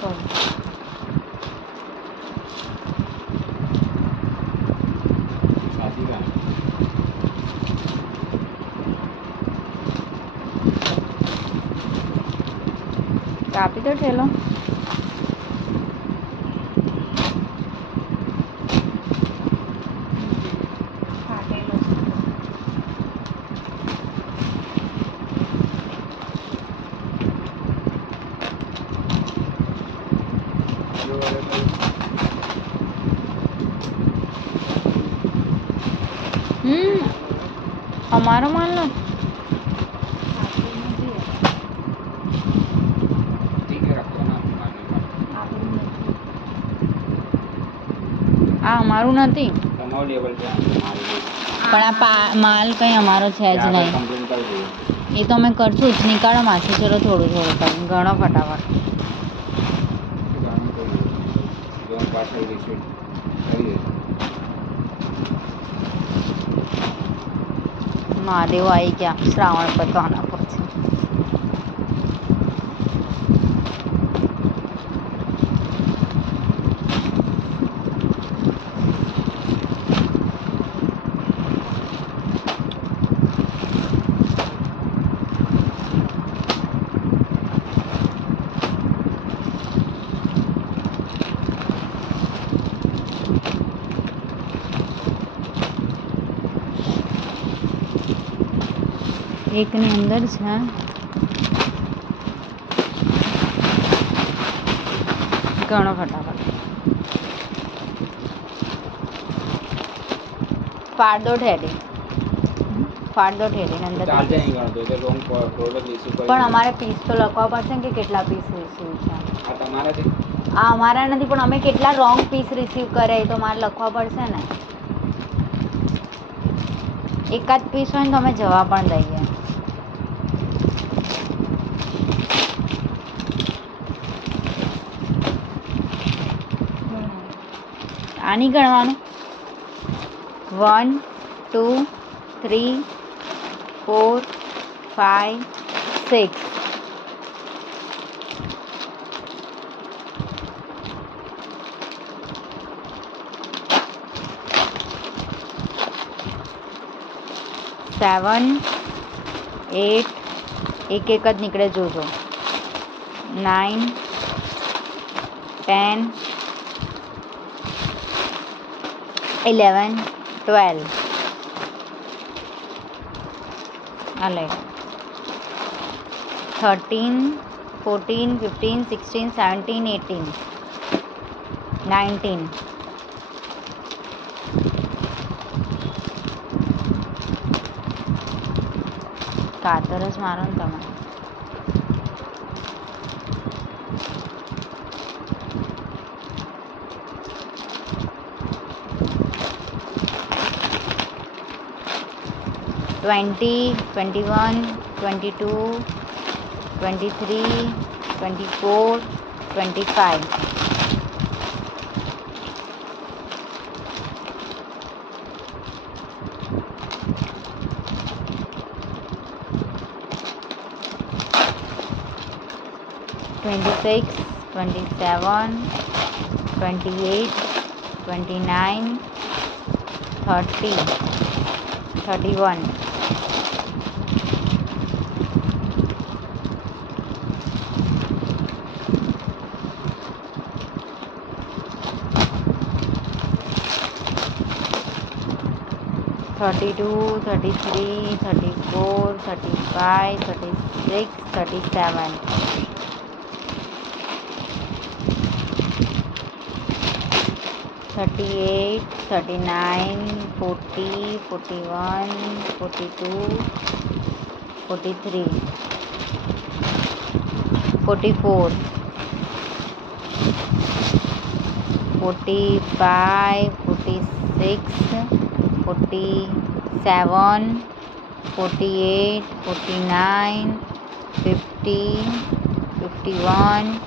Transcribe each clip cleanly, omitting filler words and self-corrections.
સોરી કાપી તો ઠેલો અમારો માલ નો આ અમારું નથી પણ આ માલ કંઈ અમારો છે જ નહીં એ તો અમે કરશું જ નીકાળો માથે ચલો થોડું થોડું કરીને ઘણો ફટાફટ મહાદેવ આવી ગયા શ્રાવણ પતવાના પર છે એકની અંદર છે ઘણો ફટાફટ ફાડો ઠેરી અંદર પણ અમારે પીસ તો લખવા પડશે ને કે કેટલા પીસ રિસીવ છે આ અમારા નથી પણ અમે કેટલા રોંગ પીસ રિસીવ કરે તો મારે લખવા પડશે ને એકાદ પીસ હોય ને તો અમે જવા પણ દઈએ આની ગણવાનું 1 2 3 4 5 6 7 8 એક જ નીકળે જોજો 9 10 11 12 અલે 13 14 15 16 17 18 19 કાતર જ મારો ને તમે 20 21 22 23 24 25 26 27 28 29 30 31 32 33 34 35 36 37 38 39 40 41 42 43 44 45 46 47 48 49 50 51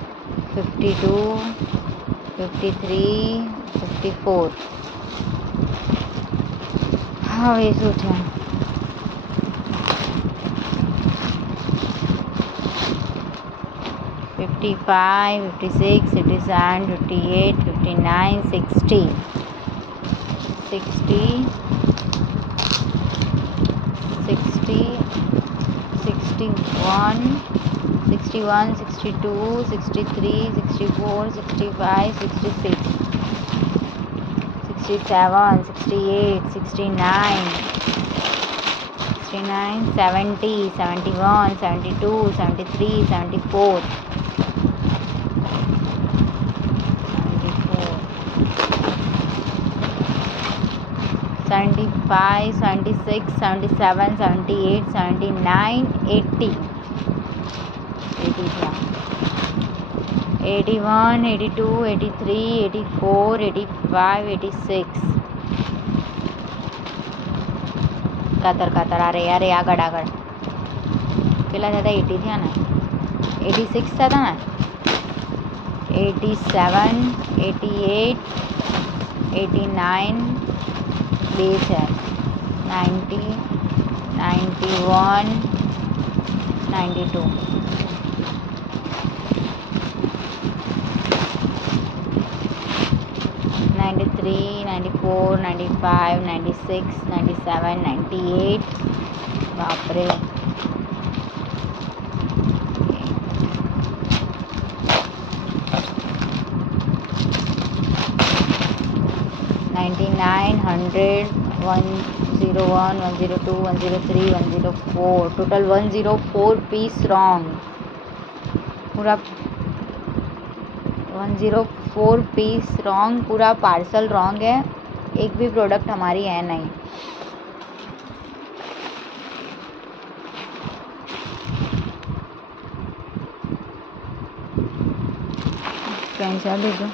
52 53 54 હવે શું છે 55 55, 56, 57, 58, 59, 60, 60, 60, 61, 61, 62, 63, 64, 65, 66, 67, 68, 69, 69, 70, 71, 72, 73, 74, 75, 76, 77, 78, 79, 80, 81, 82, 83, 84, 85, 86. કાતર અરે આગળ કેટલા થતા 80 થયા ને 86 થતા ને 87, 88, 89, 2 છે 90, 91, 92, 93, 94, 95, 96, 97, 98. બાપરે 99, 100, 101, 102, 103, 104. Total 104 piece wrong. पूरा 104 पीस रॉन्ग. पूरा पार्सल रॉन्ग है. एक भी प्रोडक्ट हमारी है नहीं. कैंसिल दे दो.